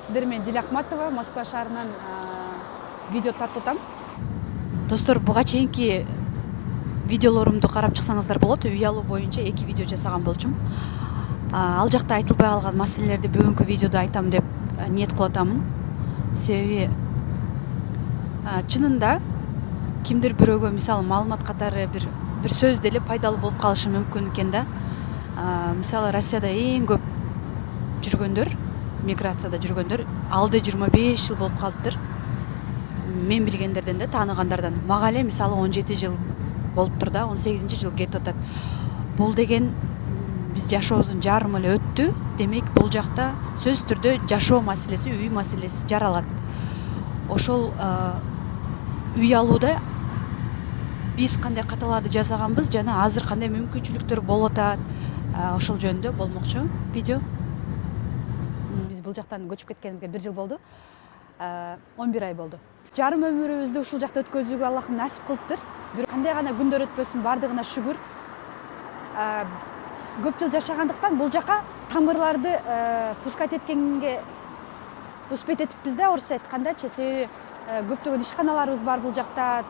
Сіздер мен Диля Ахматова, Москва шаарынан видео тартып атам. Достор, буга чейинки видеолорумду карап чыксаңыздар болот. Үй алуу боюнча 2 видео жасаган болчумун. Ал жакта айтылбай калган маселелерди бүгүнкү видеодо айтам деп ниет кылып атамын. Себеби чынында кимдир бирөөгө мисалы маалымат катары бир сөз деле пайдалуу болуп калышы мүмкүн экен да. Мисалы Россияда эң көп жүргөндөр, миграцияда жүргөндөр алды 25 жыл болуп калыптыр. Мен билгендерден да, тааныгандардан. Мага эле мисалы 17 жыл болуптур да, 18 жыл кетип атат. Бул деген биз жашообуздун жарымы эле өттү. Демек, бул жакта сөз түрдө жашоо маселеси, үй маселеси жаралат. Ошол үй алууда биз кандай каталарды жасаганбыз жана азыр кандай мүмкүнчүлүктөр болуп атат, ошол жөнүндө болмокчу видео. Биз бул жактан көчүп кеткенибизге 1 жыл болду. 11 ай болду. Жарым өмүрүбүздү ушул жакта өткөзүүгө Аллахым насип кылыптыр. Бирок кандай гана күндөр өтпөсүн, бардыгына шүгүр. Көп жыл жашагандыктан бул жака тамырларды пускать эткенге успеть этиппиз да, орусча айткандачы. Себеби көптөгөн ишканаларыбыз бар бул жакта,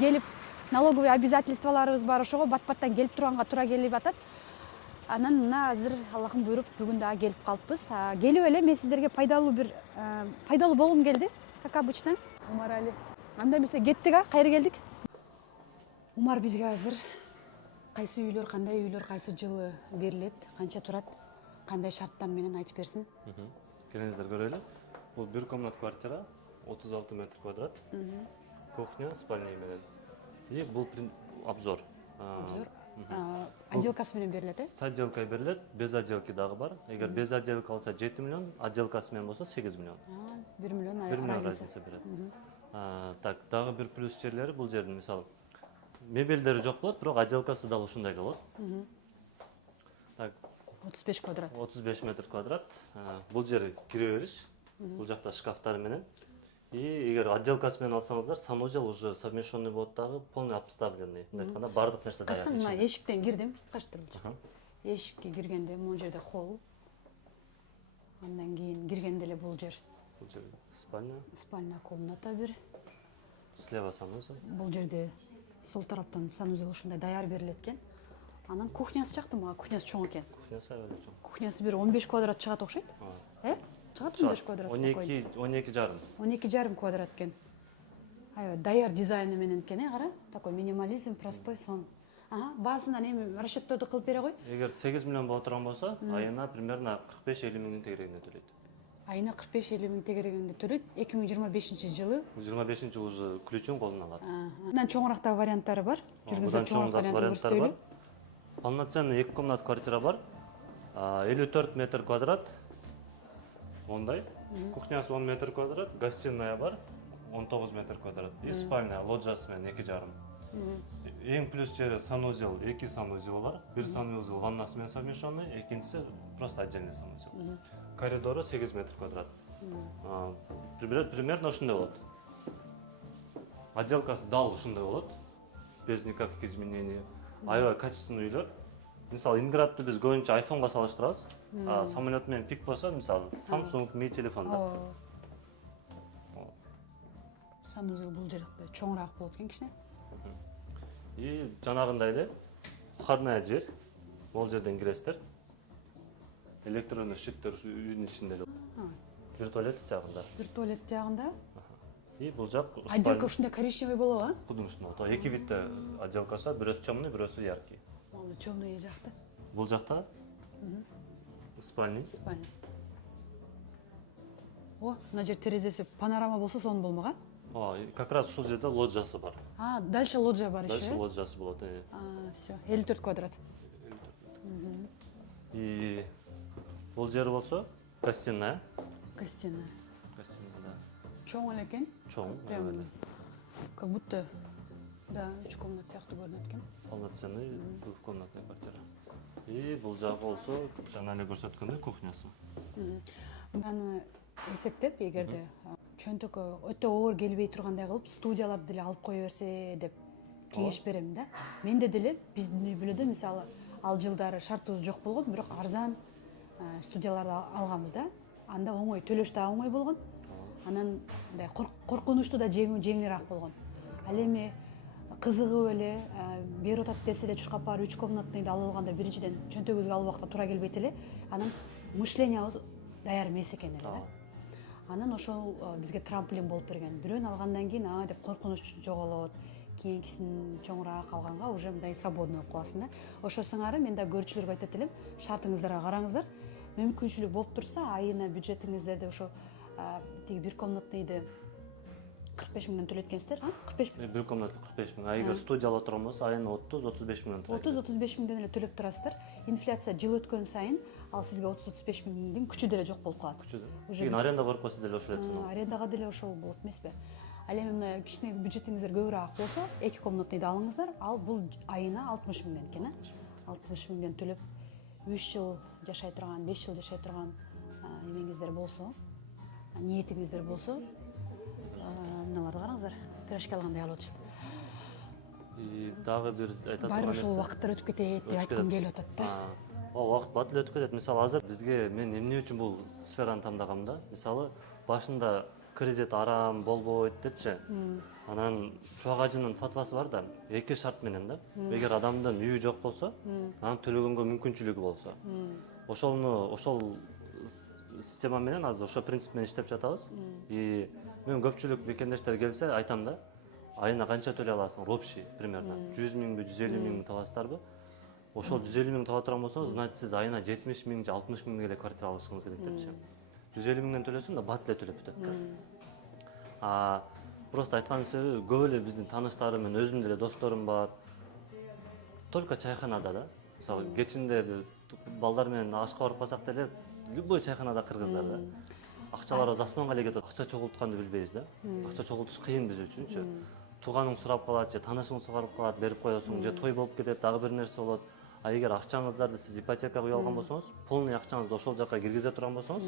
келип налоговый обязательстволорубуз бар, ошого бат-баттан келип турганга туура келип атат. Анан мына азыр Аллахым буйруп бүгүн дагы келип калыппыз. Келип эле мен сиздерге пайдалуу болгум келди, как обычно. Умар Али. Анда эмесе кеттик, кайра келдик. Умар бизге азыр кайсы үйлөр, кандай үйлөр кайсы жылы берилет, канча турат, кандай шарттар менен айтып берсин. Келиңиздер көрөлү. Бул 1 комнат квартира, 36 метр квадрат. Кухня, спальня менен. И бул обзор. Обзор. Отделкасы менен берилет, С отделкой берилет, без отделки дагы бар. Эгер без отделка алса 7 миллион, отделкасы менен болсо 8 миллион. 1 миллион разница берет. Так, дагы бир плюс жерлери бул жердин, мисалы, мебелдери жок болот, бирок отделкасы дагы ушундай болот. Так, 35 квадрат. 35 метр квадрат. Бул жери кире бериш. Бул жакта шкафтары менен. И эгер отделкасы менен алсаңыздар, санузел уже совмещенный болот дагы, полный обставленный. Мындай айтканда бардык нерсе даяр. Кайсы мына эшиктен кирдим, качтыр бул. Эшикке киргенде могу жерде холл. Андан кийин киргенде эле бул жер. Бул жер спальня. Спальня комната бир. Слева санузел. Бул жерде сол тараптан санузел ушундай даяр берилет экен. Анан кухнясы жакты, мага кухнясы чоң экен. Кухнясы аябай чоң. Кухнясы бир 15 квадрат чыгат окшойт. Чыгат 15 квадрат. 12 жарым. 12 жарым квадрат экен. Аябай даяр дизайны менен экен, кара. Такой минимализм, простой сон. Баасынан эми расчетторду кылып бере кой. Эгер 8 миллион боло турган болсо, айына примерно 45-50 миңдин тегерегинде төлөйт. Айына 45-50 миң тегерегинде төлөйт. 2025-жылы. 25-жылы уже ключун колуна алат. Мындан чоңураак да варианттары бар. Мындан чоңураак варианттары бар. Полноценный 2 комнат квартира бар. 54 метр квадрат. Ондай. Кухнясы 10 метр квадрат, гостиная бар. 19 метр квадрат. И спальня, лоджиясы менен 2,5. Эң плюс жери санузел, 2 санузел бар. Бир санузел ваннасы менен совмещенный, экинчиси просто отдельный санузел. Коридору 8 метр квадрат. Примерно ушундай болот. Отделкасы дал ушундай болот. Без никаких изменений. Аябай качественный үйлөр. Мисалы, Инградты биз көбүнчө айфонго салыштырабыз. Самолет менен пик болсо, мисалы, Samsung Mi телефонда. Санузел бул жерде чоңураак болот экен кичине. И жанагындай эле входная дверь. Бул жерден киресиздер. Электронный щиттер үйдүн ичинде эле. Бир туалет жагында. Бир туалет жагында. И бул жак отделка ушундай коричневый болобу, Кудун үстүнө болот. Эки видте отделкасы, бирөөсү темный, бирөөсү яркий. Ал темный жакта. Бул жакта спальня. Спальня. Мына жер терезеси панорама болсо сонун болмок, Как раз ушул жерде лоджиясы бар. Дальше лоджия бар еще. Дальше лоджиясы болот. Все, 54 квадрат. И бул жер болсо гостиная. Гостиная. Гостиная, да. Чоң эле экен. Чоң. Прям как будто 3 комнат сыяктуу көрүнөт экен. Полноценный двухкомнатная квартира. И бул жагы болсо жана эле көрсөткөндөй кухнясы. Аны эсептеп, эгерде чөнтөккө өтө оор келбей тургандай кылып, студияларды деле алып кое берсе деп кеңеш берем да. Менде деле биздин үй бүлөдө мисалы ал жылдары шартыбыз жок болгон, бирок арзан студияларды алганбыз да. анда оңой төлөш да оңой болгон. Анан мындай коркунучтуу да жеңилирээк болгон. Ал эми кызыгып эле берип атат десе эле чуркап барып 3 комнатныйды алып алганда биринчиден чөнтөгүбүзгө ал убакта туура келбейт эле. Анан мышлениябыз даяр эмес экен эле да. Анан ошол бизге трамплин болуп берген. Бирөөнү алгандан кийин деп коркунуч жоголот. Кийинкисин чоңураак алганга уже мындай свободный болуп каласың да. Ошо сыңары мен да көрүүчүлөргө айтат элем, шартыңыздарга караңыздар. Мүмкүнчүлүк болуп турса, айына бюджетиңиздерди ошо тиги бир комнатныйды 45 миңден төлөткенсиздер, 45 миң. Бир комната 45 миң. А эгер студиялы турган болсо, айына 30-35 миңден турат. 30-35 миңден эле төлөп турасыздар. Инфляция жыл өткөн сайын ал сизге 30-35 миңдин күчү деле жок болуп калат. Кийин аренда коруп койсо деле ошол эле. Арендага деле ошол болот эмеспи? Ал эми мына кичине бюджетиңиздер көбүрөөк болсо, 2 комнатныйды алыңыздар. Ал бул айына 60 миңден экен, 60 миңден төлөп 3 жыл жашай турган, 5 жыл жашай турган эмеңиздер болсо, ниетиңиздер болсо, мыналарды караңыздар. Пирожки алгандай алып атышат. Дагы бир айтат турган Баары ошол убакыттар өтүп кетет деп айткым келип атат да. Убакыт бат эле өтүп кетет. Мисалы азыр бизге мен эмне үчүн бул сфераны тандагам да? Мисалы башында кредит арам болбойт депчи. Анан Чуагажынын фатвасы бар да, 2 шарт менен да. Эгер адамдын үйү жок болсо, анан төлөгөнгө мүмкүнчүлүгү болсо. Ошол система менен азыр ошол принцип менен иштеп жатабыз. И мен көпчүлүк бекендештер келсе айтам да, айына канча төлөй аласың? Общий примерно 100 миңби, 150 миң табасыздарбы? Ошол 150 миң таба турган болсоңуз, значит сиз айына 70 миң же 60 миңге эле квартира алышыңыз керек депчи. 150 миңден төлөсөң да бат эле төлөп бүтөт да. Просто айткан себеби көп эле биздин тааныштарым менен өзүмдүн эле досторум бар. Только чайханада да. Мисалы кечинде балдар менен ашка барып калсак деле любой чайханада кыргыздар да. Акчаларыбыз асманга эле кетет. Акча чогултканды билбейбиз да. Акча чогултуш кыйын биз үчүнчү. Тууганың сурап калат же таанышың сугарып калат, берип коесуң, же той болуп кетет, дагы бир нерсе болот. А эгер акчаңыздарды сиз ипотекага куюп алган болсоңуз, полный акчаңызды ошол жака киргизе турган болсоңуз,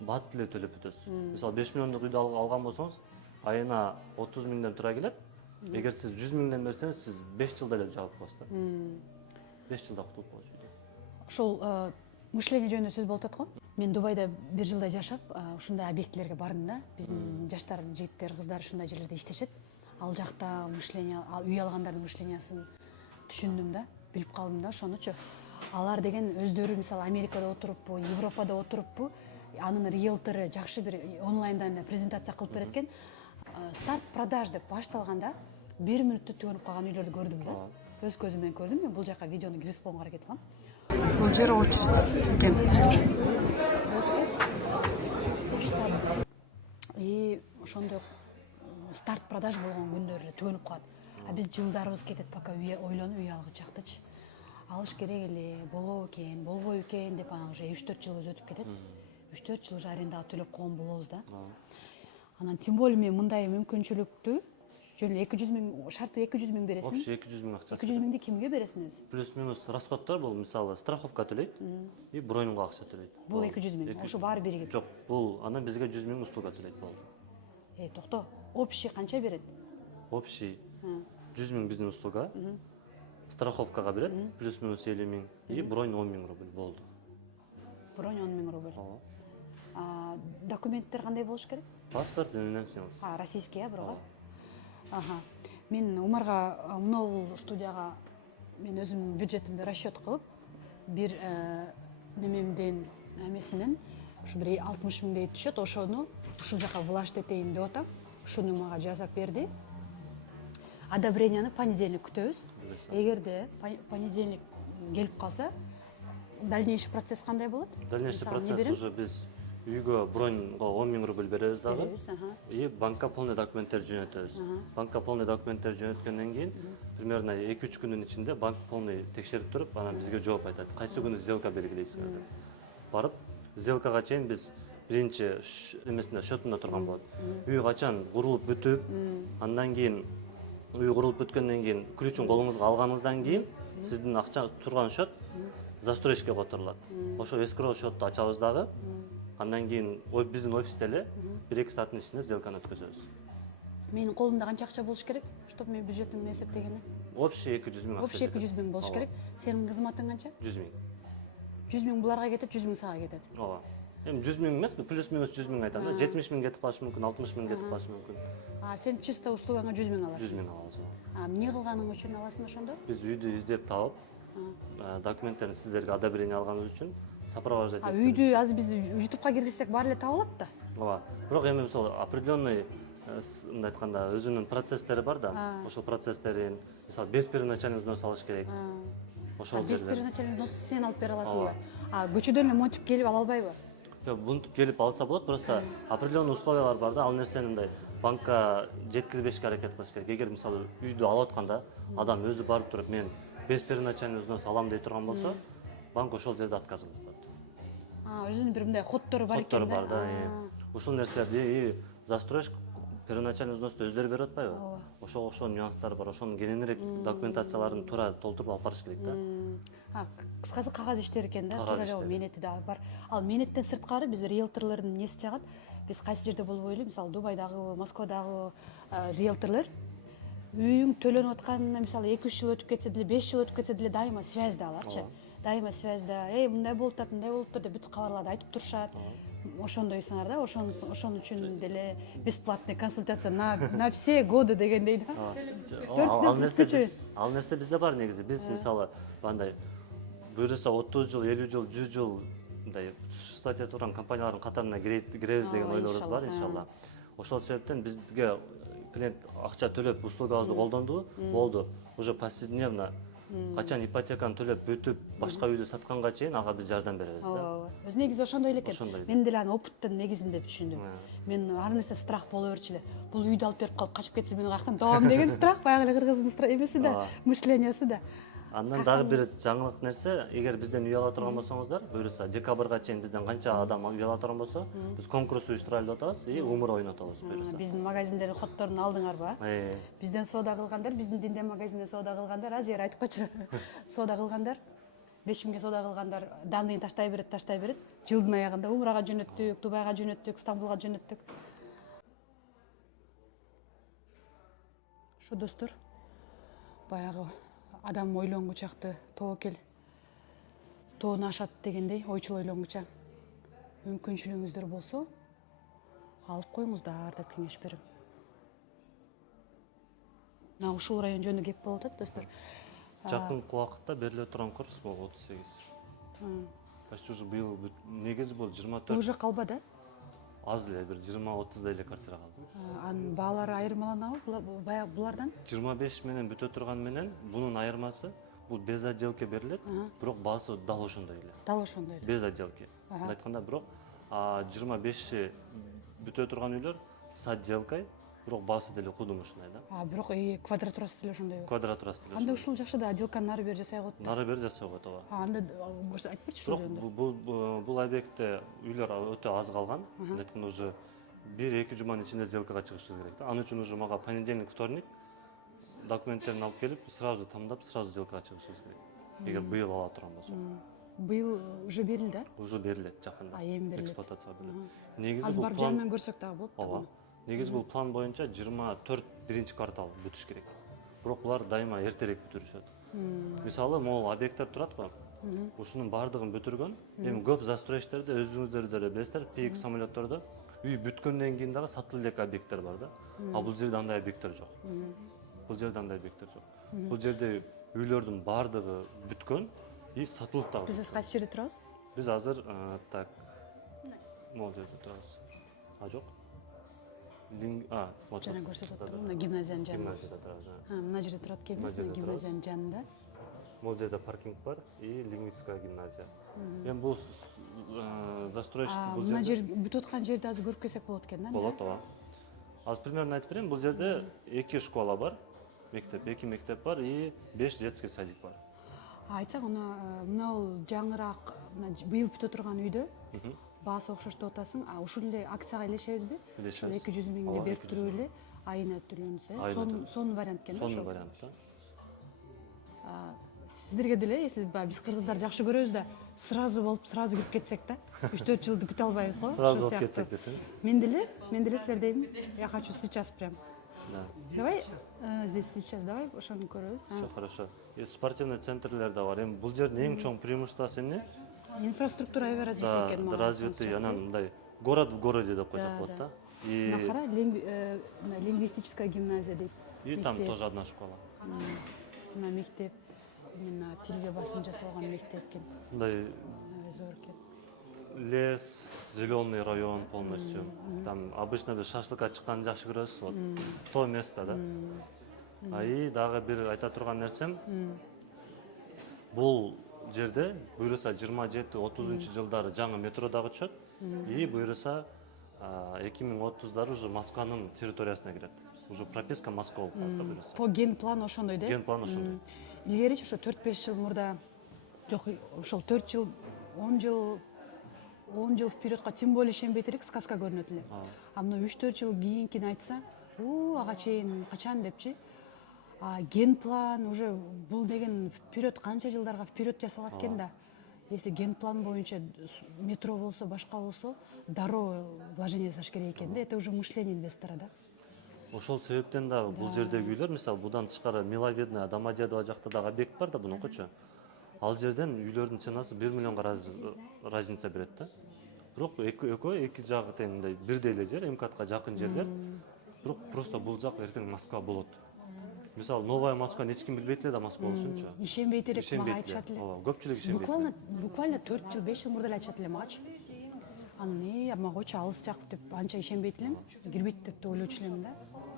бат эле төлөп бүтөсүз. Мисалы 5 миллиондук үйдү алган болсоңуз, айына 30 миңден тура келет. Эгер сиз 100 миңден берсеңиз, сиз 5 жылда эле жаап болосуз да. 5 жылда кутулуп болот үйдө. Ошол мышление жөнүндө сөз болуп атат го. Мен Дубайда 1 жылдай жашап, ушундай объектилерге бардым да. Биздин жаштар, жигиттер, кыздар ушундай жерлерде иштешет. Ал жакта мышление, үй алгандардын мышлениясын түшүндүм да, билип калдым да ошонучу. Алар деген өздөрү мисалы Америкада отуруппу, Европада отуруппу, анын риэлтору жакшы бир онлайндан презентация кылып берет экен. Старт продаж деп башталганда 1 мүнөттө түгөнүп калган үйлөрдү көрдүм да. Өз көзүм менен көрдүм. Мен бул жака видеону киргизип койгонго аракет кылам. Бул жер очередь экен. И ошондой старт продаж болгон күндөр эле түгөнүп калат. А биз жылдарыбыз кетет пока ойлонуп үй алгычактычы. Алыш керек эле, болобу экен, болбойбу экен деп анан уже 3-4 жылыбыз өтүп кетет. 3-4 жыл уже арендага төлөп койгон болобуз да. Анан тем более мен мындай мүмкүнчүлүктү жөн 200 миң шарты 200 миң бересиң. Вообще 200 миң акчасы. 200 миңди кимге бересиң өзү? Плюс-минус расходдор бул мисалы страховка төлөйт и броньга акча төлөйт. Бул 200 миң. Ошо баары биригип. Жок, бул анан бизге 100 миң услуга төлөйт болду. Токто. Общий канча берет? Общий 100 миң биздин услуга. Страховкага берет плюс-минус 50 миң и бронь 10 миң рубль болду. Бронь 10 миң рубль. Документтер кандай болуш керек? Паспорт, ННС. Российский, бирок. Мен Умарга мынау студияга мен өзүм бюджетимди расчет кылып, бир немемден эмесинен ушу бир 60 миңдей түшөт, ошону ушул жака влашт этейин деп атам. Ушуну мага жазап берди. Одобренияны понедельник күтөбүз. Эгерде понедельник келип калса, дальнейший процесс кандай болот? Дальнейший процесс уже биз үйгө броньго 10 миң рубль беребиз дагы. И банкка полный документтер жөнөтөбүз. Банкка полный документтер жөнөткөндөн кийин примерно 2-3 күндүн ичинде банк полный текшерип туруп, анан бизге жооп айтат. Кайсы күнү сделка белгилейсиңер деп. Барып, сделкага чейин биз биринчи эмесинде счетунда турган болот. Үй качан курулуп бүтүп, андан кийин үй курулуп бүткөндөн кийин ключун колуңузга алганыңыздан кийин сиздин акча турган счет застройщикке которулат. Ошо эскроу счетту ачабыз дагы. Андан кийин биздин офисте эле 1-2 сааттын ичинде сделканы өткөзөбүз. Менин колумда канча акча болуш керек, чтобы мен бюджетимди эсептегенде? Общий 200 миң акча. Общий 200 миң болуш керек. Сенин кызматың канча? 100 миң. 100 миң буларга кетет, 100 миң сага кетет. Ооба. Эми 100 000 эмес, плюс-минус 100 000 айтам да. 70 000 кетип калышы мүмкүн, 60 000 кетип калышы мүмкүн. Сен чисто услугаңа 100 000 аласың. 100 000 аласың. Эмне кылганың үчүн аласың ошондо? Биз үйдү издеп таап, документтерин сиздерге одобрение алганыбыз үчүн сопровождать этип. Үйдү азыр биз ютубка киргизсек баары эле табылат да. Ооба. Бирок эми мисалы определенный мындай айтканда өзүнүн процесстери бар да. Ошол процесстерин мисалы без первоначальный взнос алыш керек. Ошол Без жерлер. первоначальный взнос сен алып бере аласыңбы? Көчөдөн эле монтип келип ала албайбы? Жок, бунтуп келип алса болот, просто определенный условиялар бар да. Ал нерсени мындай банкка жеткирбешке аракет кылыш керек. Эгер мисалы үйдү алып атканда адам өзү барып туруп мен без первоначальный взнос алам дей турган болсо, банк ошол жерде отказ кылып коет. Өзүнүн бир мындай ходтору бар экен Ходтору бар да. Ушул нерселерди застройщик первоначальный взносту өздөрү берип атпайбы? Ошого окшогон нюанстар бар. Ошонун кененирээк документацияларын туура толтуруп алып барыш керек да. Кыскасы кагаз иштери экен да, туура эле менети да бар. Ал менеттен сырткары биз риэлторлордун несі жагат. Биз кайсы жерде болуп ойлойм, мисалы Дубайдагы, Москвадагы риэлторлор үйүң төлөнүп атканына мисалы 2-3 жыл өтүп кетсе деле, 5 жыл өтүп кетсе деле дайыма связьда аларчы. Дайыма связьда, мындай болуп атат, мындай болуптур деп бүт кабарларды айтып турушат. Ошондойсуңар да, ошон үчүн деле бесплатный консультация на все годы дегендей да. Ал нерсе бизде бар негизи. Биз мисалы мындай буюрса 30 жыл, 50 жыл, 100 жыл мындай существовать этип турган компаниялардын катарына киребиз деген ойлорубуз бар иншалла. Ошол себептен бизге клиент акча төлөп услугабызды колдонду, болду. Уже повседневно качан ипотеканы төлөп бүтүп башка үйдү сатканга чейин ага биз жардам беребиз да. Өзү негизи ошондой эле экен. Мен деле аны опыттын негизинде түшүндүм. Мен ар нерсе страх боло берчү эле. Бул үйдү алып берип калып качып кетсе мен каяктан табам деген страх, баягы эле кыргыздын эмеси да, мышлениясы да. Андан дагы бир жаңылык нерсе, эгер бизден үй ала турган болсоңуздар, буюрса декабрга чейин бизден канча адам үй ала турган болсо, биз конкурс уюштурайлы деп атабыз и умур ойнотобуз буюрса. Биздин магазиндердин ходторун алдыңарбы? Бизден соода кылгандар, биздин Динде магазинден соода кылгандар, азыр айтып койчу. Соода кылгандар, 5 000 соода кылгандар данныйын таштай берет. Жылдын аягында умрага жөнөттүк, Дубайга жөнөттүк, Стамбулга жөнөттүк. Шу достор, баягы адам ойлонгучакты тобокел тоону ашат дегендей, ойчул ойлонгуча мүмкүнчүлүгүңүздөр болсо алып коюңуздар деп кеңеш берем. Ушул район жөнүндө кеп болуп атат достор. Жакынкы убакытта бериле турган корпус бул 38. Почти уже быйыл негизи бул 24. Бул уже калба да? Аз эле бир 20-30 эле квартира калды. Анын баалары айырмаланабы булардан? 25 менен бүтө турган менен бунун айырмасы бул без отделки берилет, бирок баасы дал ошондой эле. Дал ошондой эле. Без отделки. Мындай айтканда бирок 25 бүтө турган үйлөр с отделкой, бирок баасы деле кудум ушундай да. Бирок квадратурасы деле ошондойбу? Квадратурасы деле. Анда ушул жакшы да, отделканы нары бери жасай коет да. Нары бери жасай коет, ооба. Анда айтып берчи ушул жөнүндө. Бул объектте үйлөр өтө аз калган. Мындай айтканда уже 1-2 жуманын ичинде сделкага чыгышыбыз керек да. Анын үчүн уже мага понедельник, вторник документтерин алып келип, сразу тамдап, сразу сделкага чыгышыбыз керек. Эгер быйыл ала турган болсок. Быйыл уже берилди да? Уже берилет жакында. Эми берилет. Эксплуатацияга берилет. Негизи аз барып жанынан көрсөк дагы болот да. Ооба. Негизи бул план боюнча 24 биринчи квартал бүтүш керек. Бирок булар дайыма эртерээк бүтүрүшөт. Мисалы, могул объекттер турат го. Ушунун баардыгын бүтүргөн. Эми көп застройщиктерде өзүңүздөр деле билесиздер, PX самолеттордо үй бүткөндөн кийин дагы сатылып элек объекттер бар да. Бул жерде андай объекттер жок. Бул жерде үйлөрдүн баардыгы бүткөн и сатылып дагы. Биз кайсы жерде турабыз? Биз азыр так могул жерде турабыз. Жок. Жана көрсөтүп атам, мына гимназиянын жанында. Гимназияда турабыз. Мына жерде турат экенбиз, гимназиянын жанында. Могул жерде паркинг бар и лингвистикая гимназия. Эми бул застройщик бул жерде. Мына жер бүтүп аткан жерди азыр көрүп келсек болот экен да? Болот, ооба. Азыр примерно айтып берейин, бул жерде 2 школа бар, мектеп, 2 мектеп бар и 5 детский садик бар. Айтсак, мына бул жаңыраак, быйыл бүтө турган үйдө баасы окшош деп атасың. Ушул эле акцияга илешебизби? 200 000 берип туруп эле айына төлөнсө, сонун вариант экен да. Сонун вариант да. Сиздерге деле, если биз кыргыздар жакшы көрөбүз да, сразу болуп, сразу кирип кетсек да, 3-4 жылды күтө албайбыз го. Сразу болуп кетсек десең. Мен деле силердейм. Я хочу сейчас прям. Давай здесь сейчас, давай ошону көрөбүз. Всё хорошо. И спортивный центрлер да бар. Эми бул жердин эң чоң преимуществосу эмне? Инфраструктура аябай развит экен. Развитый, анан мындай город в городе деп койсок болот да. Мына кара, лингвистическая гимназия дейт. И там тоже одна школа. Мына мектеп, именно тилге басым жасалган мектеп экен. Мындай Зор экен. лес, зеленый район полностью. Там обычно биз шашлыкка чыкканды жакшы көрөбүз. Вот то место, да. И дагы бир айта турган нерсем, бул жерде буюрса 27-30 жылдары жаңы метро дагы түшөт. И буюрса 2030-дары уже Москванын территориясына кирет. Уже прописка Москва болуп калат да буюрса. По генплан ошондой да? Генплан ошондой. Илгеричи ошо 4-5 жыл мурда, жок, ошол 4 жыл, 10 жыл вперёдка тем более ишенбейт элек, сказка көрүнөт эле. А мына 3-4 жыл кийинкини айтса, ага чейин качан депчи. Генплан уже бул деген вперед канча жылдарга вперед жасалат экен да. Если генплан боюнча метро болсо, башка болсо, дароо вложение жасаш керек экен да. Это уже мышление инвестора да. Ошол себептен да бул жердеги үйлөр, мисалы будан тышкары Миловидное, Домодедово жакта дагы объект бар да бунукучу. Ал жерден үйлөрдүн ценасы 1 миллионго разница берет да. Бирок эки жагы тең мындай бирдей эле жер, МКАДка жакын жерлер. Бирок просто бул жак эртең Москва болот. Мисалы Новая Москва эч ким билбейт эле да Москва болушунчу. Ишенбейт элек, мага айтышат эле. Ооба, көпчүлүк ишенбейт. Буквально 4 жыл, 5 жыл мурда эле айтышат эле магачы. Анан магачы алыс жак деп анча ишенбейт элем, кирбейт деп ойлочу элем да.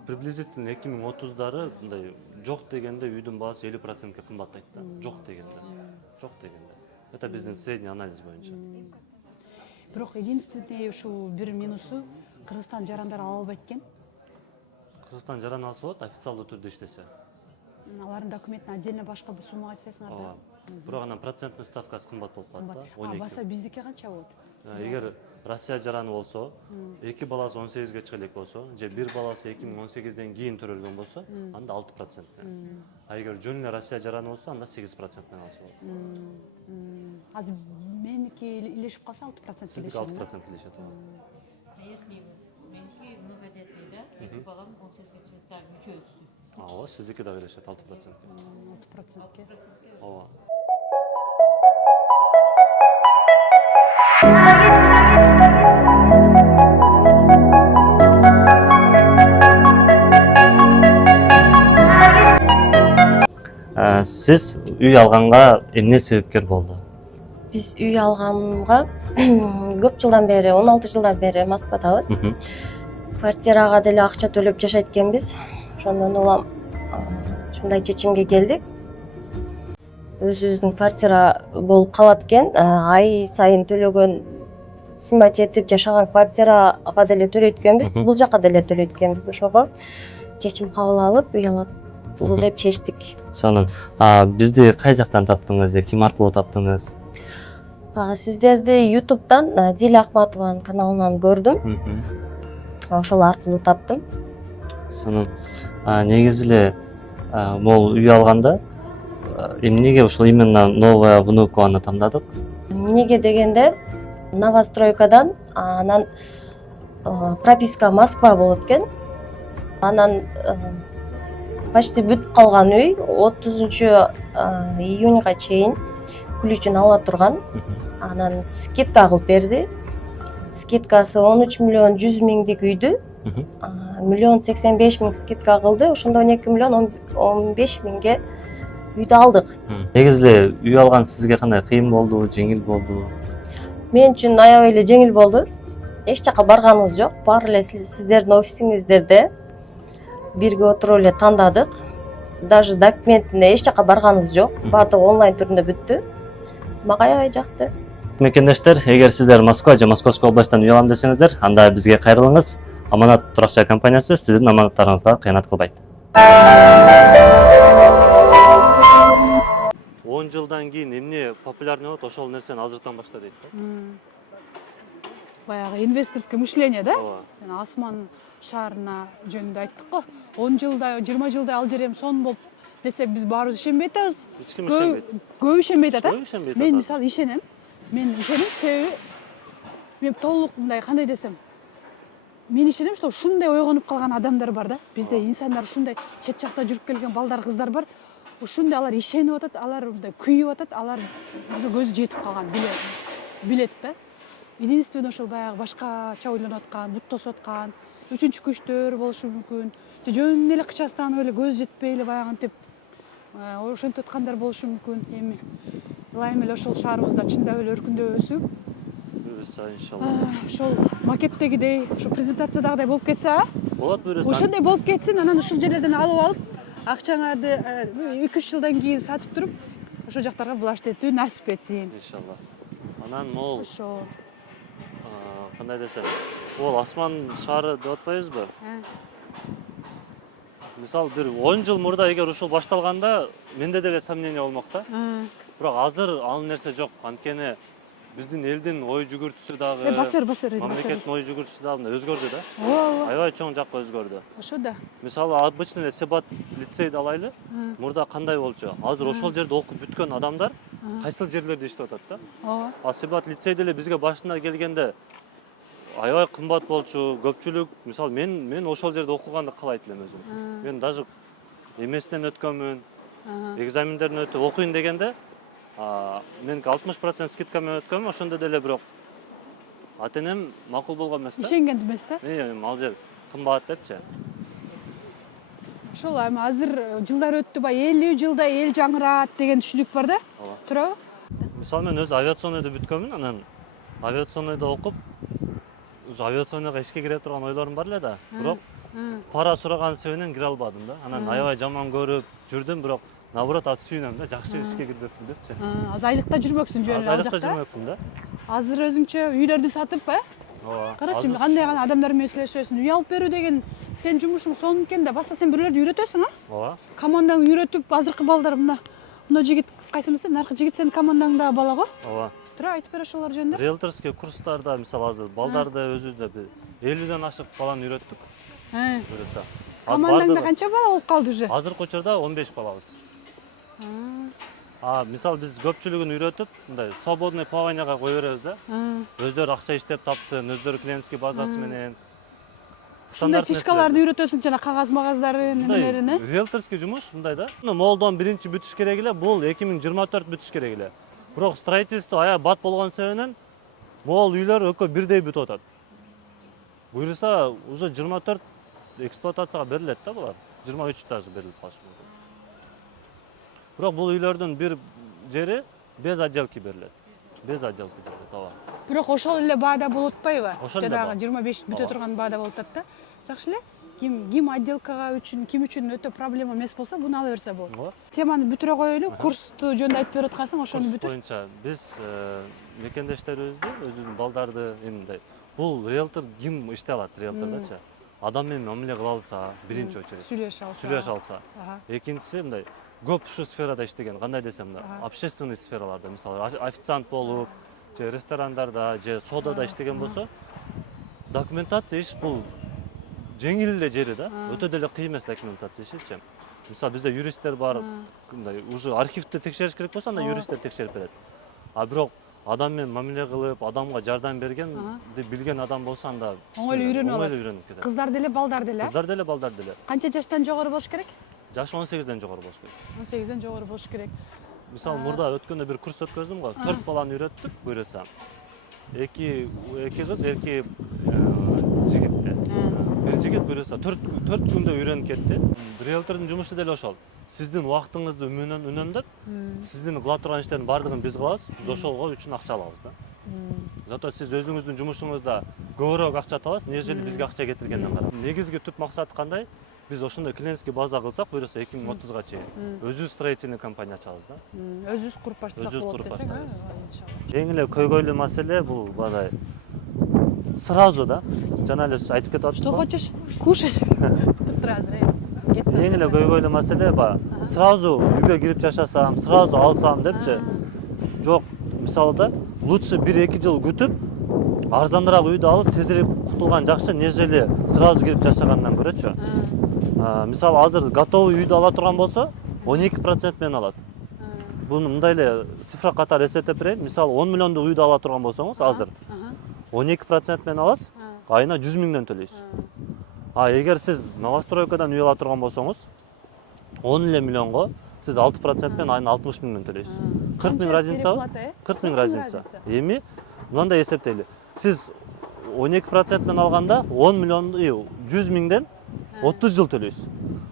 Приблизительно 2030-дары мындай жок дегенде үйдүн баасы 50%ке кымбаттайт да. Жок дегенде. Жок дегенде. Это биздин средний анализ боюнча. Бирок единственный ушул бир минусу Кыргызстан жарандары ала албайт экен. Кыргызстан жаран алса болот, официалдуу түрдө иштесе. Алардын документин отдельно башка бир суммага чейсиңар да. Бирок анан процентный ставкасы кымбат болуп калат да. 12. Баса биздики канча болот? Эгер Россия жараны болсо, 2 баласы 18ге чыга элек болсо, же 1 баласы 2018ден кийин төрөлгөн болсо, анда 6%. А эгер жөн эле Россия жараны болсо, анда 8% алса болот. Азыр меники илешип калса 6% илешет. 6% илешет. Если меники многодетный, да, 2 балам 18-ге чыкса үчөөсү. Ооба, сиздики дагы илешет 6%. 6%. Ооба. Сиз үй алганга эмне себепкер болду? Биз үй алганга көп жылдан бери, 16 жылдан бери Москвадабыз. Квартирага деле акча төлөп жашайт экенбиз. Ошондон улам ушундай чечимге келдик. Өзүбүздүн квартира болуп калат экен, ай сайын төлөгөн сымбат этип жашаган квартирага деле төлөйт экенбиз, бул жака деле төлөйт экенбиз. Ошого чечим кабыл алып, үй алат деп чечтик. Сонун. Бизди кай жактан таптыңыз же ким аркылуу таптыңыз? Сиздерди YouTube'дан Диля Ахматованын каналынан көрдүм. Ошол аркылуу таптым. Сонун. Негизи эле могул үй алганда эмнеге ушул именно Новая Внукованы тандадык? Эмнеге дегенде новостройкадан анан прописка Москва болот экен. Анан почти бүтүп калган үй 30 июньга чейин ключун ала турган. Анан скидка кылып берди. Скидкасы 13 миллион 100 миңдик үйдү 1,85 миллион скидка кылды. Ошондо 12 миллион 15 миңге үйдү алдык. Негизи эле үй алган сизге кандай кыйын болду, жеңил болду? Мен үчүн аябай эле жеңил болду. Эч жака барганыбыз жок. Баары эле сиздердин офисиңиздерде бирге отуруп эле тандадык. Даже документине эч жака барганыбыз жок. Баардыгы онлайн түрүндө бүттү. Мага аябай жакты. Мекендештер, эгер сиздер Москва же Московская областтан үй алам десеңиздер, анда бизге кайрылыңыз. Аманат турак жай компаниясы сиздин аманаттарыңызга кыянат кылбайт. 10 жылдан кийин эмне популярный болот, ошол нерсени азыртан башта дейт да. Баягы инвесторское мышление, да? Ооба. Асман шаарына жөнүндө айттык го. 10 жылда, 20 жылда ал жер эми сон болуп десек биз баарыбыз ишенбей атабыз. Эч ким ишенбейт. Көп ишенбей атат, Мен мисалы ишенем. Мен ишенем, себеби мен толук мындай кандай десем, мен ишенем, что ушундай ойгонуп калган адамдар бар да. Бизде инсандар ушундай чет жакта жүрүп келген балдар, кыздар бар. Ушундай алар ишенип атат, алар мындай күйүп атат, алар уже көзү жетип калган, билем. билет да. Единственное ошол баягы башкача ойлонуп аткан, бут тосуп аткан, үчүнчү күчтөр болушу мүмкүн. Же жөн эле кычастан эле көз жетпей эле баягынтип ошентип аткандар болушу мүмкүн. Эми ылайым эле ошол шаарыбызда чындап эле өркүндөбөсү. Буюрса иншалла. Ошол макеттегидей, ошо презентациядагыдай болуп кетсе, Болот буюрса. ошондой болуп кетсин, анан ушул жерлерден алып акчаңарды 2-3 жылдан кийин сатып туруп, ошол жактарга булашты этүү насип этсин. Иншалла. Анан могул Ошо. кандай десем, бул асман шаары деп атпайбызбы? Мисалы бир 10 жыл мурда эгер ушул башталганда менде деле сомнение болмок да. Бирок азыр ал нерсе жок. Анткени биздин элдин ой жүгүртүүсү дагы, Басыр. мамлекеттин ой жүгүртүүсү дагы мындай өзгөрдү да. Ооба. Аябай чоң жакка өзгөрдү. Ошо да. Мисалы обычный эле Себат лицейди алайлы. Мурда кандай болчу? Азыр ошол жерде окуп бүткөн адамдар кайсыл жерлерде иштеп атат да. Ооба. А Себат лицейде эле бизге башында келгенде аябай кымбат болчу, көпчүлүк. Мисалы мен ошол жерде окуганды каалайт элем өзүм. Мен даже эмесинен өткөнмүн, экзамендерден өтүп окуйн дегенде, мен 60% скидка менен өткөнмүн, ошондо деле бирок ата-энем макул болгон эмес да. Ишенген эмес да. Ал жер кымбат депчи. Ошол эми азыр жылдар өттү, бай 50 жылда эл жаңырат деген түшүнүк бар да. Туурабы? Мисалы мен өзү авиационныйды бүткөнмүн, анан авиационныйда окуп, уже авиационныйга ишке кире турган ойлорум бар эле да. Бирок пара сураган себебинен кире албадым да. Анан аябай жаман көрүп жүрдүм, бирок наоборот аз сүйүнөм да, жакшы ишке кирбеппин депчи. Азыр айлыкта жүрмөксүн жөн эле ал Айлыкта жакта. жүрмөкмүн да. Азыр өзүңчө үйлөрдү сатып, Ооба. карачы кандай гана адамдар менен сүйлөшөсүң. Үй алып берүү деген сен жумушуң сонун экен да, баса сен бирөөлөрдү үйрөтөсүң, Ооба. Командаңды үйрөтүп, азыркы балдар мына жигит кайсынысы, наркы жигит сенин командаңдагы бала го. Ооба. Тура айтып бер ошолор жөнүндө. Риэлторский курстарда мисалы азыр балдарды өзүбүздө 50ден ашык баланы үйрөттүк. Буюрса. Командаңда канча бала болуп калды уже? Азыркы учурда 15 балабыз. Мисалы биз көпчүлүгүн үйрөтүп, мындай свободный плаванияга кое беребиз да. Өздөрү акча иштеп тапсын, өздөрү клиентский базасы менен. Ушундай фишкаларды үйрөтөсүң, жана кагаз-магаздарын, немелерин, Риэлторский жумуш мындай да. Молдон биринчи бүтүш керек эле, бул 2024 бүтүш керек эле. Бирок строительство аябай бат болгон себебинен могул үйлөр экөө бирдей бүтүп атат. Буюрса уже 24 эксплуатацияга берилет да булар. 23 даже берилип калышы мүмкүн. Бирок бул үйлөрдүн бир жери без отделки берилет. Без отделки берилет, ооба. Бирок ошол эле баада болуп атпайбы? Ошол эле Жадагы 25 бүтө турган баада болуп атат да. Жакшы эле. Ким отделкага үчүн, ким үчүн өтө проблема эмес болсо, буну ала берсе болот. Теманы бүтүрө коелу, курсту жөнүндө айтып берип аткансың, ошону бүтүр. Курс боюнча биз мекендештерибизди, өзүбүздүн балдарды эмне бул риэлтор ким иштей алат, риэлтордачы. Адам менен мамиле кыла алса, биринчи очередь. Сүйлөшө алса. Экинчиси мындай көп ушу сферада иштеген, кандай десем да, общественный сфераларда, мисалы официант болуп, же ресторандарда, же содада иштеген болсо, документация иш бул жеңил эле жери да. Өтө деле кыйын эмес документация ишичи. Мисалы бизде юристтер бар, мындай уже архивди текшериш керек болсо, анда юристтер текшерип берет. Бирок адам менен мамиле кылып, адамга жардам берген, билген адам болсо анда оңой эле үйрөнүп алат. кетет. Кыздар деле, балдар деле. Кыздар деле, балдар деле. Канча жаштан жогору болуш керек? Жашы 18ден жогору болуш керек. 18ден жогору болуш керек. Мисалы мурда өткөндө бир курс өткөздүм го, 4 баланы үйрөттүк, буюрса. 2 кыз, 2 жигитте. Бир жигит буюрса 4 күндө үйрөнүп кетти. Риэлтордун жумушу деле ошол. Сиздин убактыңызды үнөмдөп, сиздин кыла турган иштердин баардыгын биз кылабыз, биз ошолго үчүн акча алабыз да. Зато сиз өзүңүздүн жумушуңузда көбүрөөк акча табасыз, нежели бизге акча кетиргенден кара. Негизги түп максаты кандай? Биз ошондой клиентский база кылсак, буюрса 2030га чейин өзүбүз строительный компания ачабыз да. Өзүбүз куруп баштасак болот десең, иншалла. Эң эле көйгөйлүү маселе бул мындай сразу да. Жана эле айтып кетип атып. Что хочешь кушать? Эң эле көйгөйлүү маселе сразу үйгө кирип жашасам, сразу алсам депчи. Жок, мисалы да лучше 1-2 жыл күтүп, арзаныраак үйдү алып, тезирээк кутулган жакшы, нежели сразу кирип жашагандан көрөчү. Мисалы азыр готовый үйдү ала турган болсо, 12% менен алат. Буну мындай эле цифра катары эсептеп берейин. Мисалы 10 миллиондук үйдү ала турган болсоңуз азыр 12% менен аласыз, айына 100 миңден төлөйсүз. Эгер сиз новостройкадан үй ала турган болсоңуз, 10 эле миллионго сиз 6% менен айына 60 миңден төлөйсүз. 40 миң разница. 40 миң разница. Эми мынандай эсептейли. Сиз 12% менен алганда 10 миллион 100 миңден 30 жыл төлөйсүз.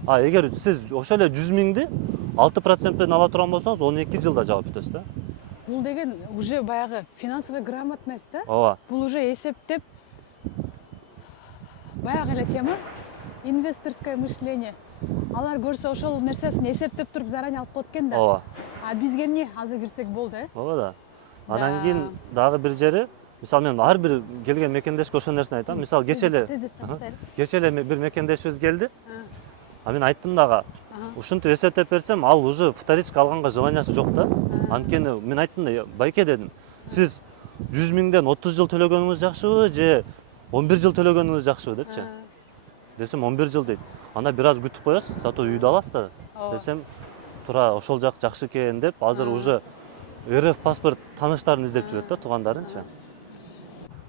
А эгер сиз ошол эле 100 миңди 6% менен ала турган болсоңуз 12 жылда жаап бүтөсүз да. Бул деген уже баягы финансовая грамотность да? Ооба. Бул уже эсептеп баягы эле тема инвесторское мышление. Алар көрсө ошол нерсесин эсептеп туруп заранее алып коет экен да. Ооба. А бизге эмне азыр кирсек болду, Ооба да. Анан кийин дагы бир жери, мисалы мен ар бир келген мекендешке ошол нерсени айтам. Мисалы кече эле бир мекендешибиз келди. А мен айттым дагы, ушинтип эсептеп берсем, ал уже вторичка алганга желаниясы жок да. Анткени мен айттым да, байке дедим, сиз 100 миңден 30 жыл төлөгөнүңүз жакшыбы же 11 жыл төлөгөнүңүз жакшыбы депчи. Десем 11 жыл дейт. Анда бир аз күтүп коесуз, зато үйдү аласыз да. Десем, туура ошол жак жакшы экен деп, азыр уже РФ паспорт тааныштарын издеп жүрөт да, туугандарынчы.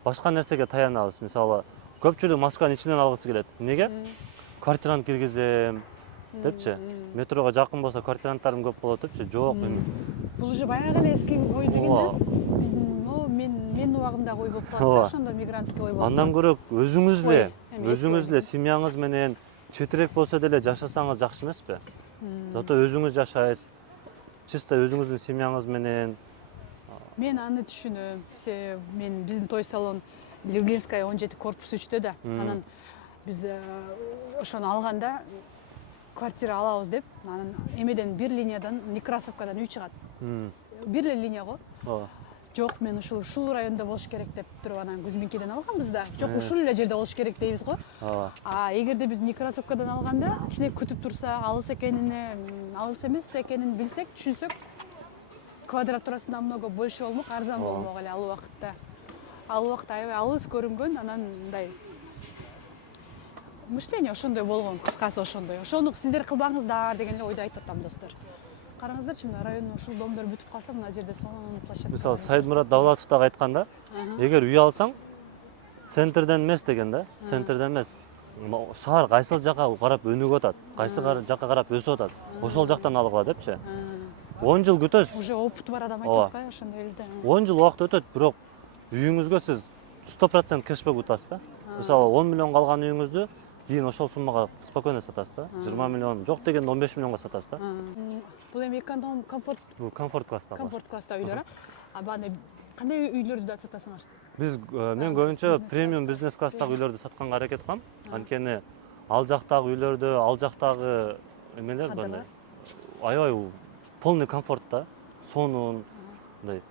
Башка нерсеге таянабыз. Мисалы, көпчүлүк Москванын ичинен алгысы келет. Эмнеге? Квартирант киргизем депчи. Метрого жакын болсо квартиранттарым көп болот депчи. Жок, эми. Бул уже баягы эле эски ой деген да. Биздин менин убагымдагы ой болуп калат да, ошондо мигрантский ой болуп. Андан көрөп өзүңүз эле семьяңыз менен четирээк болсо деле жашасаңыз жакшы эмеспи? Зато өзүңүз жашайсыз. Чисто өзүңүздүн семьяңыз менен. Мен аны түшүнөм. Мен биздин той салон Ливлинская 17 корпус 3тө да. Анан биз ошону алганда квартира алабыз деп, анан эмеден бир линиядан Некрасовкадан үй чыгат. Бир эле линия го. Ооба. Жок, мен ушул районда болуш керек деп туруп анан Кузьминкиден алганбыз да. Жок, ушул эле жерде болуш керек дейбиз го. Ооба. А эгерде биз Некрасовкадан алганда, кичине күтүп турса, алыс эмес экенин билсек, түшүнсөк, квадратурасында намного больше болмок, арзан болмок эле ал убакытта. Ал убакта аябай алыс көрүнгөн, анан мындай мышление ошондой болгон, кыскасы ошондой. Ошону сиздер кылбаңыздар деген эле ойду айтып атам, достор. Караңыздарчы, мына райондун ушул домдор бүтүп калса, мына жерде сонун площадка. Мисалы, Сайдмурат Давлатов дагы айтканда, эгер үй алсаң, центрден эмес деген да, центрден эмес. Шаар кайсыл жака карап өнүгүп атат, кайсы жака карап өсүп атат. Ошол жактан алгыла депчи. 10 жыл күтөсүз. Уже опыт бар адам айтып атпайбы ошондой эле да. 10 жыл убакыт өтөт, бирок үйүңүзгө сиз 100% кэшбэк утасыз да. Мисалы, 10 миллионго алган үйүңүздү кийин ошол суммага спокойно сатасыз да. 20 миллион, жок дегенде 15 миллионго сатасыз да. Бул эми эконом комфорт класста. Комфорт класста үйлөр, а бааны кандай үйлөрдү да сатасыңар? Мен көбүнчө премиум бизнес класстагы үйлөрдү сатканга аракет кылам. Анткени ал жактагы үйлөрдү, ал жактагы эмелер мындай аябай полный комфорт да, сонун, мындай.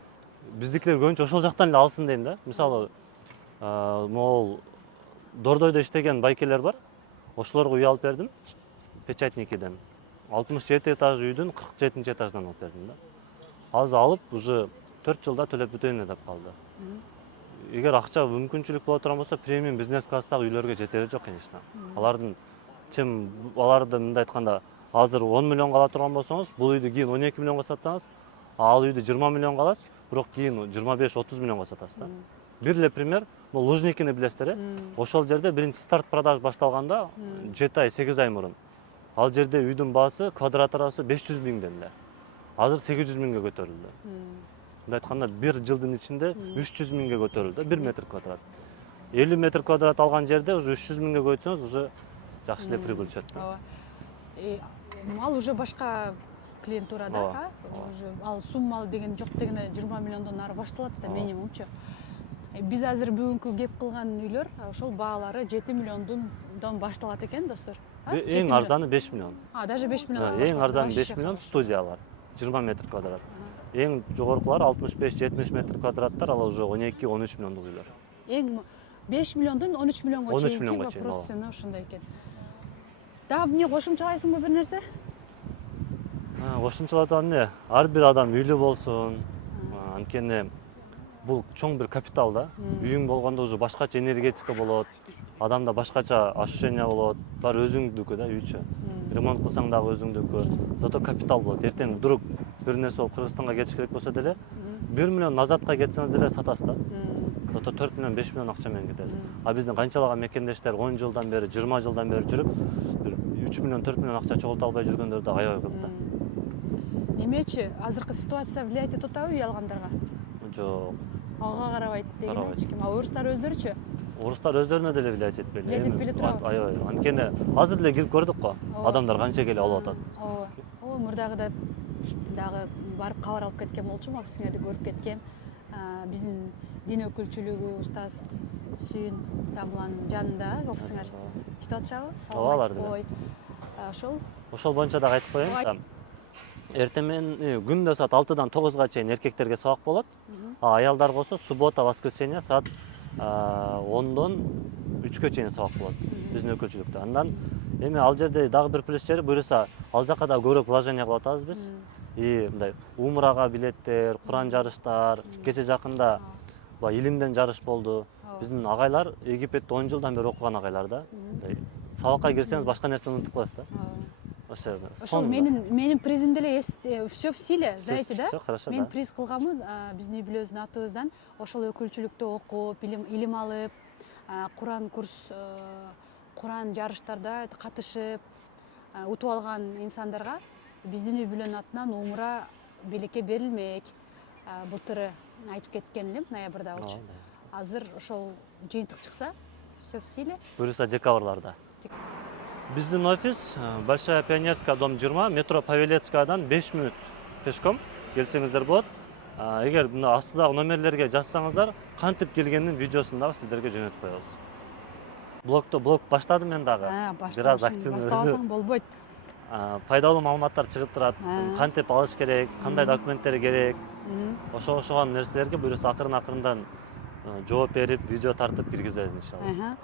Биздикилер көбүнчө ошол жактан эле алсын дейм да. Мисалы, могул Дордойдо иштеген байкелер бар. Ошолорго үй алып бердим. Печатникиден. 67 этаж үйдүн 47 этаждан алып бердим да. Азыр алып уже 4 жылда төлөп бүтөйүн деп калды. Эгер акча мүмкүнчүлүк боло турган болсо, премиум бизнес класстагы үйлөргө жетери жок, конечно. Аларды мындай айтканда, азыр 10 миллионго ала турган болсоңуз, бул үйдү кийин 12 миллионго сатсаңыз, ал үйдү 20 миллионго аласыз, бирок кийин 25-30 миллионго сатасыз да. Бир эле пример, бул Лужникини билесиздер, ошол жерде биринчи старт продаж башталганда 7 ай, 8 ай мурун. Ал жерде үйдүн баасы, квадратурасы 500 миңден эле. Азыр 800 миңге көтөрүлдү. Мындай айтканда, бир жылдын ичинде 300 миңге көтөрүлдү, 1 метр квадрат. 50 метр квадрат алган жерде уже 300 миңге көтөрсөңүз, уже жакшы эле прибыль түшөт. Ал уже башка клиентура да, ал сумма деген жок дегенде 20 миллиондон ары башталат да, минимумчу. Биз азыр бүгүнкү кеп кылган үйлөр, ошол баалары 7 миллиондон башталат экен, достор. Эң арзаны 5 миллион. Даже 5 миллион. Эң арзаны 5 миллион студиялар, 20 метр квадрат. Эң жогоркулар 65-70 метр квадраттар, ал уже 12-13 миллиондук үйлөр. Эң 5 миллиондон 13 миллионго чейин вопрос сен ошондой экен. Дагы эмне кошумчалайсыңбы бир нерсе? Кошумчалатам эмне? Ар бир адам үйлүү болсун. Анткени бул чоң бир капитал да. Үйүң болгондо уже башкача энергетика болот. Адамда башкача ощущение болот. Баары өзүңдүкү да, үйчү. Ремонт кылсаң дагы өзүңдүкү. Зато капитал болот. Эртең вдруг бир нерсе болуп Кыргызстанга кетиш керек болсо деле, 1 миллион назатка кетсеңиз деле сатасыз да. Зато 4 миллион, 5 миллион акча менен кетесиз. А биздин канчалаган мекендештер 10 жылдан бери, 20 жылдан бери жүрүп, 3 миллион, 4 миллион акча чогулта албай жүргөндөр да аябай көп да. Немечи азыркы ситуация влиять этип атабы үй алгандарга? Жок. Алга карабайт деген Карабайт. эч ким. А орустар өздөрүчү? Орустар өздөрүнө деле влиять этпейт. Влиять этпей эле турабы? Аябай. Анткени азыр деле кирип көрдүк го. Ооба. Адамдар канча келип алып атат. Ооба. Ооба, мурдагыда дагы барып кабар алып кеткен болчумун, офисиңерди көрүп кеткем. Биздин дин өкүлчүлүгү устаз Сүйүн Тамланын жанында офисиңер иштеп атышабы? Ооба, алар деле. Ой. Ошол Ошол боюнча дагы айтып коеюн. Эртең күндө саат 6-дан 9-га чейин эркектерге сабак болот. А аялдар болсо суббота, воскресенье саат 10-дон 3-кө чейин сабак болот биздин өкүлчүлүктө. Андан эми ал жерде дагы бир плюс жери, буюрса ал жака да көбүрөөк вложение кылып атабыз биз. И мындай умрага билеттер, Куран жарыштар, кече жакында баягы илимден жарыш болду. Биздин агайлар Египетте 10 жылдан бери окуган агайлар да. Сабакка кирсеңиз башка нерсени унутуп коесуз да. Ошол менин призим деле все в силе, знаете, да? Всё хорошо, Мен да. приз кылганмын биздин үй бүлөбүздүн атыбыздан. Ошол өкүлчүлүктө окуп, илим алып, Куран курс, Куран жарыштарда катышып, утуп алган инсандарга биздин үй бүлөнүн атынан умра белекке берилмек. Былтыр айтып кеткен элем ноябрда болчу. Азыр ошол жыйынтык чыкса, все в силе. Буюрса декабрларда. Биздин офис Большая Пионерская, дом 20, метро Павелецкаядан 5 мүнөт пешком келсеңиздер болот. Эгер мына астыдагы номерлерге жазсаңыздар, кантип келгенин видеосун дагы сиздерге жөнөтүп коебуз. Блог баштадым мен дагы. Бир аз активный баштабасаң болбойт. Пайдалуу маалыматтар чыгып турат. Кантип алыш керек, кандай документтер керек. Ошого нерселерге буюрса акырын-акырындан жооп берип, видео тартып киргизебиз иншалла.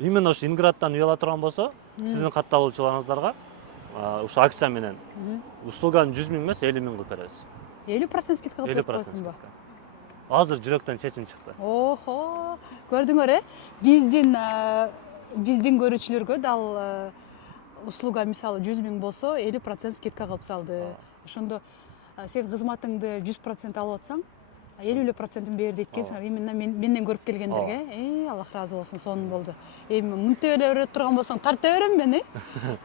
Именно ушу Инградтан үй ала турган болсо, сиздин катталуучуларыңыздарга ушу акция менен услуганы 100 000 эмес 50 000 кылып беребиз. 50% скидка кылып койсуңбу? Азыр жүрөктөн чечим чыкты. Охо, көрдүңөр биздин көрүүчүлөргө дал услуга мисалы 100 000 болсо 50% скидка кылып салды. Ошондо сен кызматыңды 100% алып атсаң, 50% бер дейт экенсиң. Именно менден көрүп келгендерге, Аллах ыраазы болсун, сонун болду. Эми мынтип эле турган болсоң, тарта берем мен,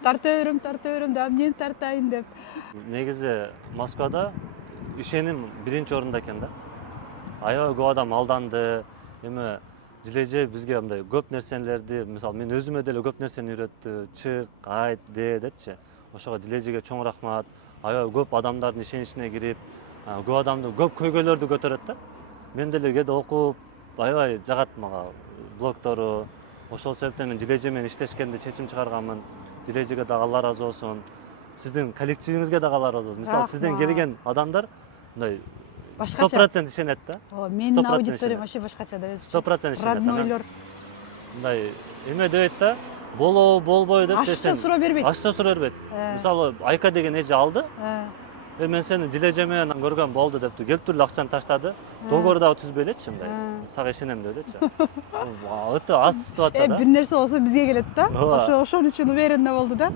тарта берем, да эмнени тартайын деп. Негизи Москвада ишеним биринчи орунда экен да. Аябай көп адам алданды. Эми Дилеже бизге мындай көп нерселерди, мисалы мен өзүмө деле көп нерсени үйрөттү. Чык, айт, депчи. Ошого Дилежеге чоң рахмат. Аябай көп адамдардын ишеничине кирип, көп адамды, көп көйгөйлөрдү көтөрөт да. Мен деле кээде окуп, аябай жагат мага блогтору. Ошол себептен мен Дилеже менен иштешкенде чечим чыгарганмын. Дилежеге дагы Алла ыраазы болсун. Сиздин коллективиңизге дагы Алла ыраазы болсун. Мисалы сизден келген адамдар мындай 100% ишенет да. Менин аудиториям вообще башкача да, өзү. 100% ишенет. Роднойлор. Мындай эме дебейт да. Болобу, болбойбу деп Ашыкча суроо бербейт. Ашыкча суроо бербейт. Мисалы Айка деген эже алды. Мен сени Дилеже менен көргөм болду дептү. Келип эле акчаны таштады. Договор дагы түзбөй элечи мындай. Сага ишенем деп элечи. Өтө аз түзүп атса да. Бир нерсе болсо бизге келет да. Ошон үчүн уверенно болду да.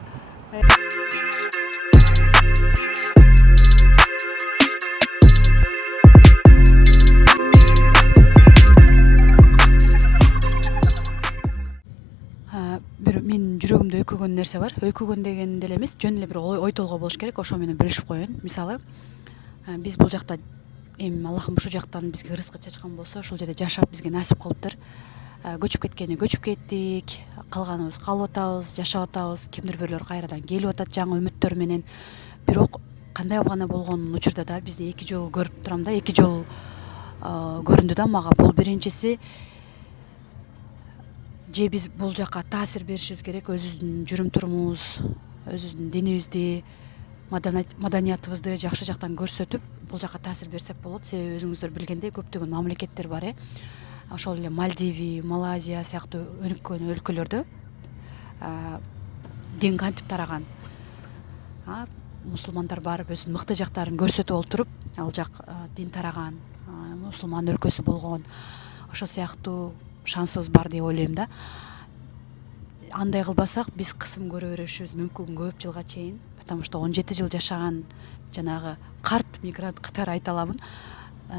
Менин жүрөгүмдө өйкөгөн нерсе бар. Өйкөгөн деген деле эмес, жөн эле бир ой толгоо болуш керек. Ошо менен бөлүшүп коеюн. Мисалы, биз бул жакта эми Аллахым ушул жактан бизге рызкы чачкан болсо, ушул жерде жашап бизге насип кылыптыр. Көчүп кеткени көчүп кеттик, калганыбыз калып атабыз, жашап атабыз. Кимдир бирлөр кайрадан келип атат жаңы үмүттөр менен. Бирок кандай гана болгон учурда да бизди 2 жолу көрүп турам да, 2 жолу көрүндү да мага. Бул биринчиси, же биз бул жака таасир беришибиз керек, өзүбүздүн жүрүм турумубуз, өзүбүздүн динибизди, маданиятыбызды жакшы жактан көрсөтүп, бул жака таасир берсек болот. Себеби өзүңүздөр билгендей көптөгөн мамлекеттер бар. Ошол эле Мальдиви, Малайзия сыяктуу өнүккөн өлкөлөрдө дин кантип тараган. Мусулмандар барып өзүнүн мыкты жактарын көрсөтүп олтуруп, ал жак дин тараган, мусулман өлкөсү болгон. Ошол сыяктуу шансыбыз бар деп ойлойм да. Андай кылбасак биз кысым көрө беришибиз мүмкүн көп жылга чейин, потому что 17 жыл жашаган жанагы карт мигрант катары айта аламын.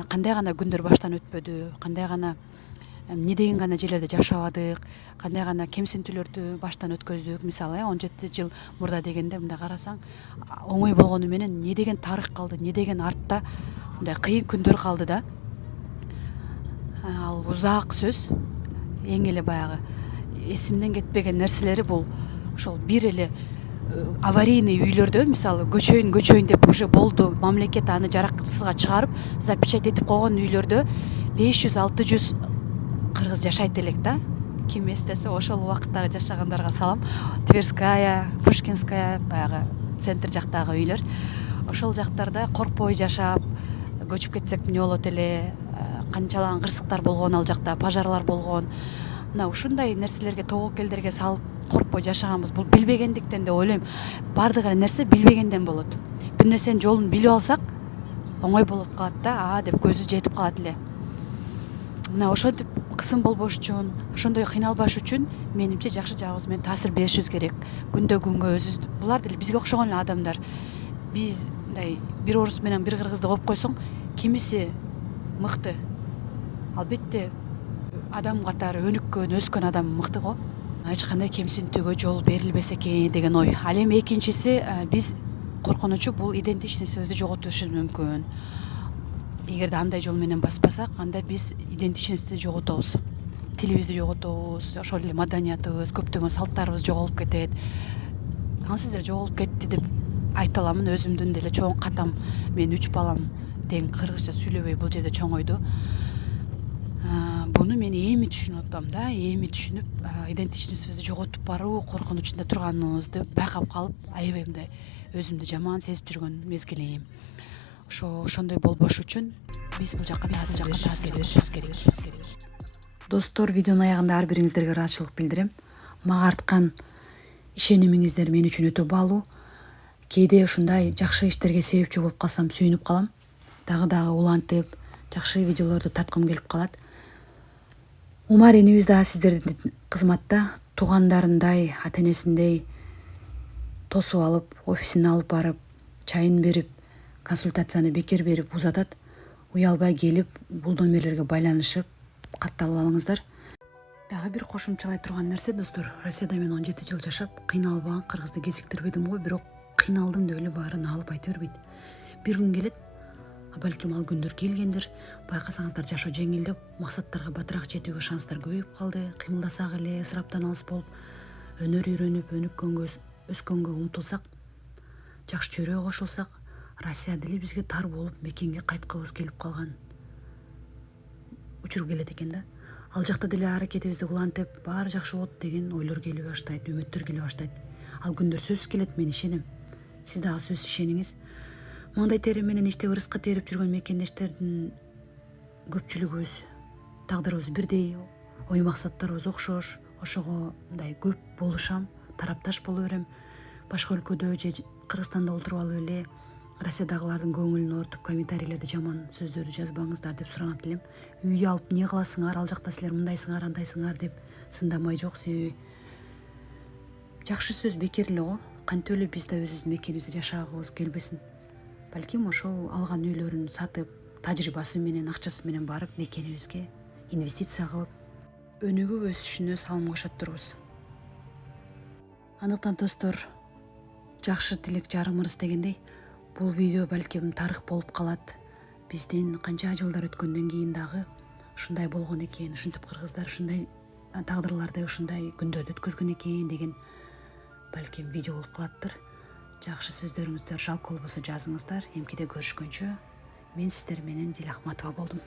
Кандай гана күндөр баштан өтпөдү, кандай гана эмне деген гана жерлерде жашабадык, кандай гана кемсинтүүлөрдү баштан өткөздүк. Мисалы 17 жыл мурда дегенде мындай карасаң, оңой болгону менен эмне деген тарых калды, эмне деген артта мындай кыйын күндөр калды да. ал узак сөз. Эң эле баягы эсимден кетпеген нерселери бул ошол бир эле аварийный үйлөрдө мисалы көчөйүн деп уже болду, мамлекет аны жараксызга чыгарып запечать этип койгон үйлөрдө 500-600 кыргыз жашайт элек да. Ким эстесе ошол убакыттагы жашагандарга салам. Тверская, Пушкинская баягы центр жактагы үйлөр. Ошол жактарда коркпой жашап, көчүп кетсек эмне болот эле, канчалаган кырсыктар болгон ал жакта, пожарлар болгон. Мына ушундай нерселерге, тобокелдерге салып коркпой жашаганбыз. Бул билбегендиктен деп ойлойм. Бардык эле нерсе билбегенден болот. Бир нерсенин жолун билип алсак, оңой болуп калат да, деп көзү жетип калат эле. Мына ошентип кысым болбош үчүн, ошондой кыйналбаш үчүн менимче жакшы жагыбыз менен таасир беришибиз керек. Күндө күнгө өзүбүз, булар деле бизге окшогон эле адамдар. Биз мындай бир орус менен бир кыргызды коюп койсоң, кимиси мыкты. Албетте адам катары өнүккөн, өскөн адам мыкты го. Эч кандай кемсинтүүгө жол берилбесе экен деген ой. Ал эми экинчиси, биз коркунучу бул идентичностьибизди жоготушубуз мүмкүн. Эгерде андай жол менен баспасак, анда биз идентичностьти жоготобуз. Тилибизди жоготобуз, ошол эле маданиятыбыз, көптөгөн салттарыбыз жоголуп кетет. Ансыз деле жоголуп кетти деп айта аламын. Өзүмдүн деле чоң катам. Мен 3 балам тең кыргызча сүйлөбөй бул жерде чоңойду. Буну мен эми түшүнүп атам да, эми түшүнүп, идентичностьибизди жоготуп баруу коркунучунда турганыбызды байкап калып, аябай мындай өзүмдү жаман сезип жүргөн мезгилим. Ошондой болбош үчүн биз бул жакка таасир беришибиз керек. Достор, видеонун аягында ар бириңиздерге ыраазычылык билдирем. Мага арткан ишенимиңиздер мен үчүн өтө баалуу. Кээде ушундай жакшы иштерге себепчи болуп калсам сүйүнүп калам. Дагы улантып, жакшы видеолорду тарткым келип калат. Умар энебиз дагы сиздердин кызматта туугандарындай, ата-энесиндей тосуп алып, офисине алып барып, чайын берип, консультацияны бекер берип узатат. Уялбай келип, бул номерлерге байланышып, катталып алыңыздар. Дагы бир кошумчалай турган нерсе, достор, Россияда мен 17 жыл жашап, кыйналбаган кыргызды кезиктирбедим го, бирок кыйналдым деп эле баарын алып айта бербейт. Бир күн келет, балким ал күндөр келгендир. Байкасаңыздар, жашоо жеңилдеп, максаттарга батыраак жетүүгө шанстар көбөйүп калды. Кыймылдасак эле, ысыраптан алыс болуп, өнөр үйрөнүп, өнүккөнгө, өскөнгө умтулсак, жакшы чөйрөгө кошулсак, Россия деле бизге тар болуп, мекенге кайткыбыз келип калган учур келет экен да. Ал жакта деле аракетибизди улантып, баары жакшы болот деген ойлор келе баштайт, үмүттөр келе баштайт. Ал күндөр сөзсүз келет, мен ишенем. Сиз дагы сөзсүз ишениңиз. Моңдай тери менен иштеп ырыскы терип жүргөн мекендештердин көпчүлүгүбүз тагдырыбыз бирдей, ой максаттарыбыз окшош. Ошого мындай көп болушам, тарапташ боло берем. Башка өлкөдө же Кыргызстанда отуруп алып эле Россиядагылардын көңүлүн оорутуп, комментарийлерде жаман сөздөрдү жазбаңыздар деп суранат элем. Үйгө алып эмне кыласыңар, ал жакта силер мындайсыңар, андайсыңар деп сындамай жок. Себеби жакшы сөз бекер эле го. Кантип эле биз да өзүбүздүн мекенибизде жашагыбыз келбесин. Балким ошол алган үйлөрүн сатып, тажрыйбасы менен, акчасы менен барып, мекенибизге инвестиция кылып, өнүгүп өсүшүнө салым кошот турбуз. Андыктан достор, жакшы тилек жарым ырыс дегендей, бул видео балким тарых болуп калат. Биздин канча жылдар өткөндөн кийин дагы ушундай болгон экен, ушинтип кыргыздар ушундай тагдырларды, ушундай күндөрдү өткөзгөн экен деген балким видео болуп калаттыр. Жакшы сөздөрүңүздөр жалко болбосо жазыңыздар. Эмкиде көрүшкөнчө, мен сиздер менен Дил Ахматова болдум.